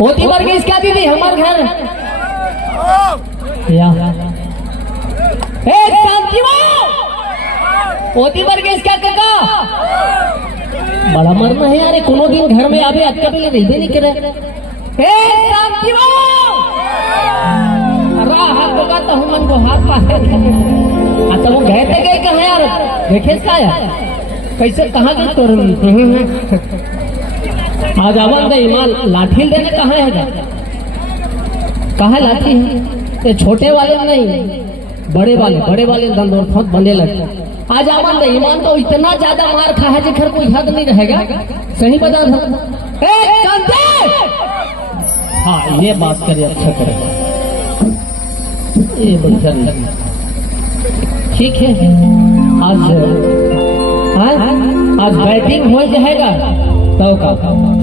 होती वर्गीस क्या दीदी हमारे घर या शांति होती वर्गीस क्या काका बड़ा मरना है यार कोनो दिन घर में आवे अटका भी रहबे नहीं करे शांति हाथ को तो हम को हाथ पास तो वो गए थे गए कहाँ यार देखे का यार कैसे कहाँ गए तो आज आवाज दे ईमान लाठी देने कहाँ है कहाँ लाठी है ये छोटे वाले नहीं बड़े वाले दंदोर बंदे लगे आज आवाज दे ईमान तो इतना ज्यादा मार खा है जिधर कोई हद नहीं रहेगा सही बता हाँ ये बात करे अच्छा करे ये ठीक है आज बैटिंग हो जाएगा तो का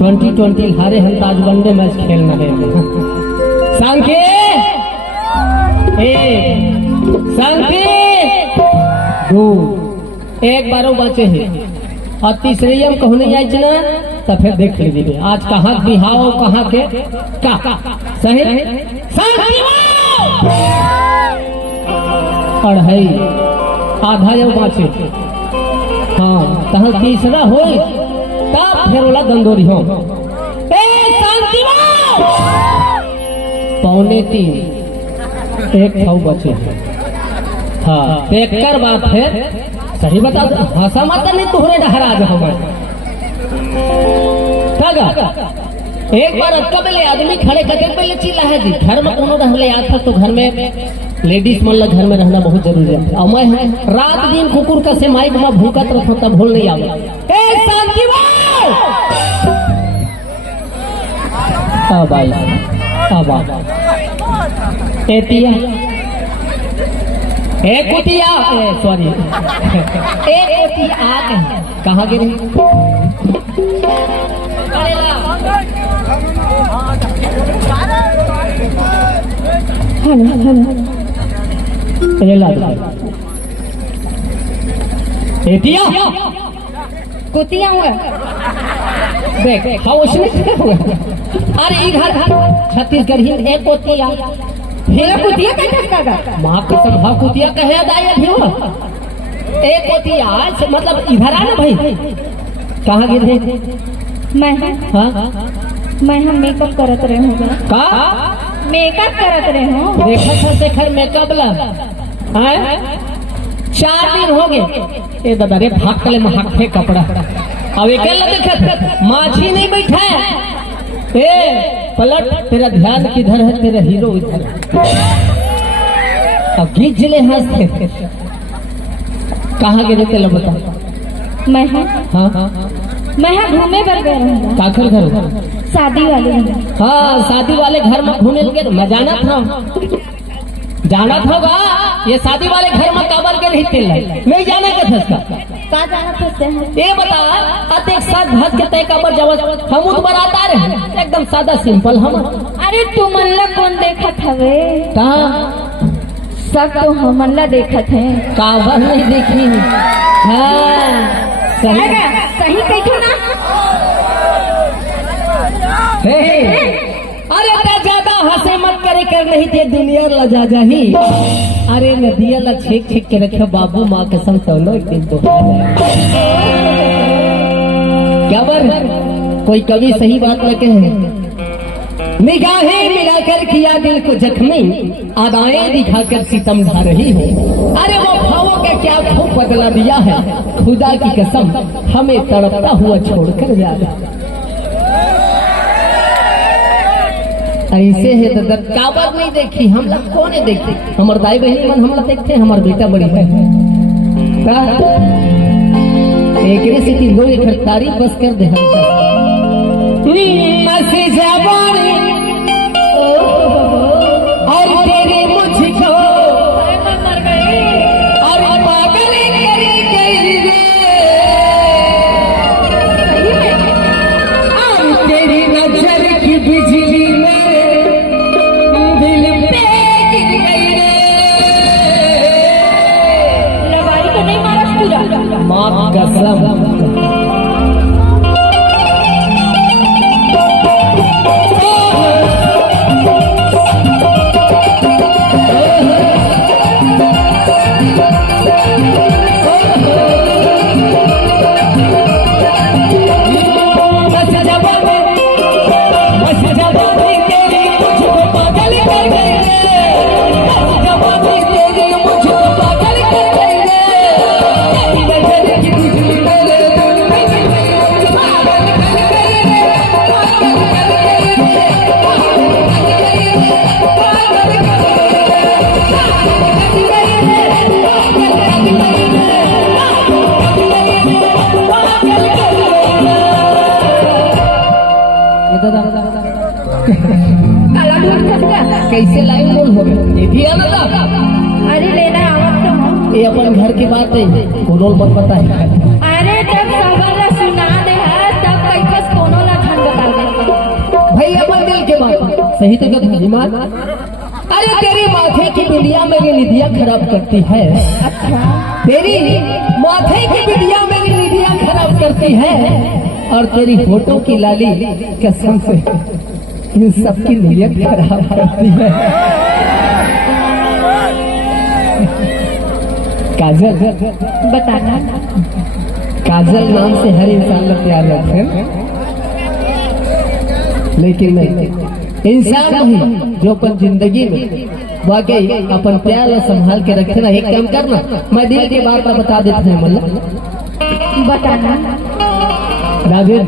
2020 हारे हम आज वनडे मैच खेलना है सांके दो एक बारो बचे है और तीसरे हम कहने जाए ना तो फिर देख लीजिए आज कहाँ बिहाव कहाँ के का सही पढ़ाई आधा जो बाँचे हाँ कहाँ तीसरा हो तब फिर वाला दंदोरी हो पौने 3 एक भाव बचे हाँ देखकर बात है सही बता हंसा मत नहीं तुहरे डहरा जो एक बार अटका पहले आदमी खड़े करके पहले चिल्ला है जी घर में कोनो रहले आता तो घर में लेडीज मन घर में रहना बहुत जरूरी है और मैं रात दिन कुकुर का से माइक में भूकत रखो तब भूल नहीं आवे शांति भाई एतिया एक कुतिया सॉरी एक कुतिया कहाँ गिरी कुतिया हुआ देख उसने अरे इधर छत्तीसगढ़ ही एक कुतिया कुतिया कैसे माँ का सब कुतिया कहे दाई एक कुतिया मतलब इधर आना भाई कहाँ गिर मैं मैं हम मेकअप करत रहे हूँ का मेकअप करत रहे हूँ देखा शेखर मेकअप ला 4 दिन हो गए ए दादा रे भाग कले महक थे कपड़ा अब एक देखा माछी नहीं बैठा है पलट तेरा ध्यान किधर है तेरा हीरो इधर अब गीत जिले हंसते कहाँ गिरे तेल बता मैं हाँ मैं घूमे पर गया हूँ काखर घर शादी वाले हाँ शादी वाले घर में घूमे गए मैं जाना था ये शादी वाले घर में काबल के नहीं तेल नहीं जाने का का जाना था ये बता अत एक साथ भात के तय काबर जब हम उत बराता रहे एकदम सादा सिंपल हम अरे तू मल्ला कौन देखा था वे कहाँ सब तो हम मल्ला देखा थे काबर नहीं देखी हाँ सही कहते ना अरे ज्यादा हंसे मत करे कर नहीं थे दुनिया लजा जाही अरे नदिया ला छेक छेक के रखे बाबू माँ कसम तो एक दिन तो क्या बर कोई कवि सही बात न कहे निगाहें मिलाकर किया दिल को जख्मी अदाएं दिखाकर सितम ढा रही हो अरे वो भावों का क्या खूब बदला दिया है खुदा की कसम हमें तड़पता हुआ छोड़कर जा रहा ऐसे है तो काबर नहीं देखी हम लोग कौन है देखते हमारे दाई बहनी मन हम लोग देखते हमारे बेटा बड़ी है एक सिटी लोग एक तारीफ बस कर दे और तेरे मुझको और पागल करी गई और तेरी नजर की बिजली माँ कसम दादा काला दूध खसका कैसे लाइन बोल हो गए ये भी आना था। अरे लेना आवत तो हो। ये अपन घर की बात है कोनो मत पता है। अरे जब सवाल सुना दे है तब कैसे कोनो ना खंड बता दे भाई अपन दिल के बात सही तो कहता हिमाल। अरे तेरी माथे की बिंदिया मेरी निधिया खराब करती है। अच्छा तेरी माथे की बिंदिया मेरी निधिया खराब करती है और तेरी होठों की लाली कसम से इन सबकी नीयत खराब करती है। काजल बताना काजल नाम से हर इंसान लोग प्यार रखते हैं लेकिन नहीं इंसान ही जो अपन जिंदगी में वाकई अपन प्यार और संभाल के रखे ना। एक काम करना मैं दिल की बात बता देता हूँ मतलब बताना राधे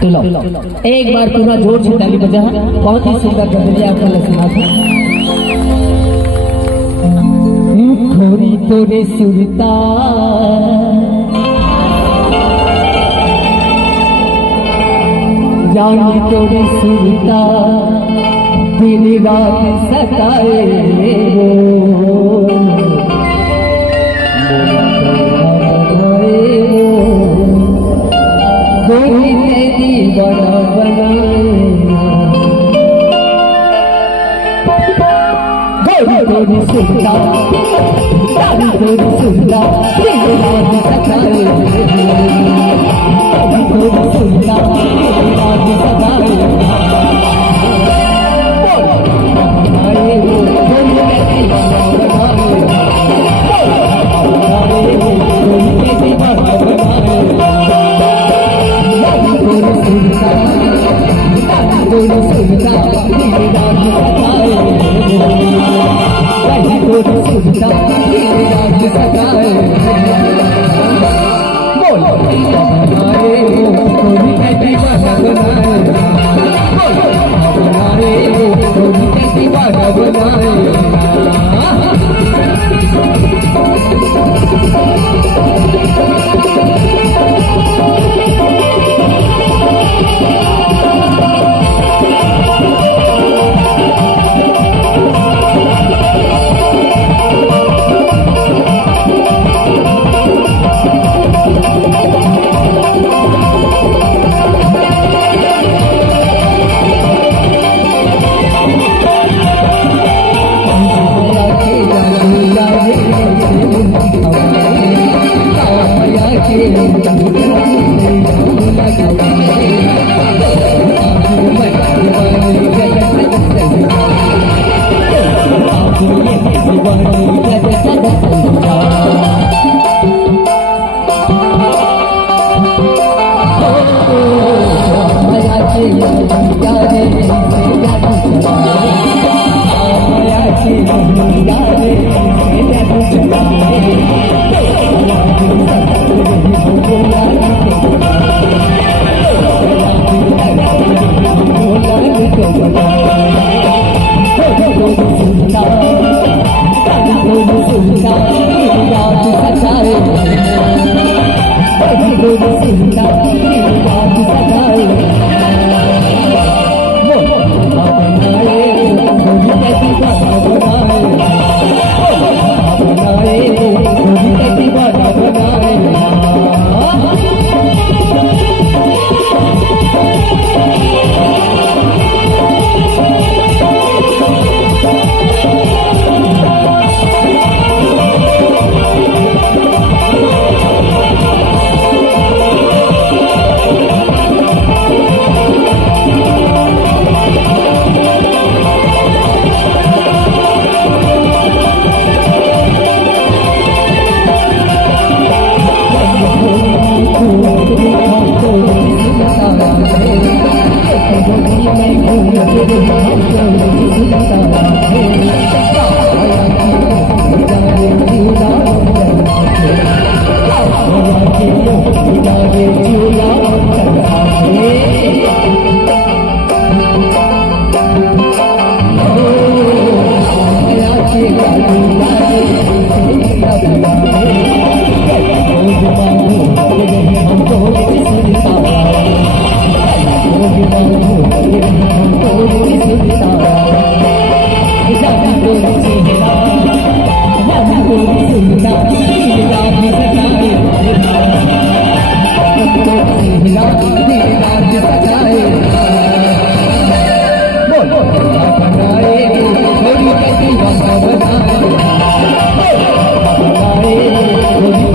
तो लो एक बार पूरा जोर से ताली बजा। बहुत ही सुंदर गजलिया आपको सुना था। खोरी तोरे सुरता जानी तोरे सुरता दिन रात सताए कोई तेरी बड़ा बनाए तोरी सुनता तारी तोरी सुनता दिन रात सताए तोरी सुनता दिन रात सताए आए वो कोई तेरी बड़ा बनाए कोई तेरी बड़ा बनाए तोरी सुनता तारी तोरी सुनता दिन रात सताए तोरी सुनता दिन रात सताए बोल बनाए तोरी तेरी बड़ा बनाए बनाए तोरी तेरी बड़ा बनाए हिला दीदार सजाएगा बोल बनाएगी थोड़ी कैसी बनाएगी बनाएगी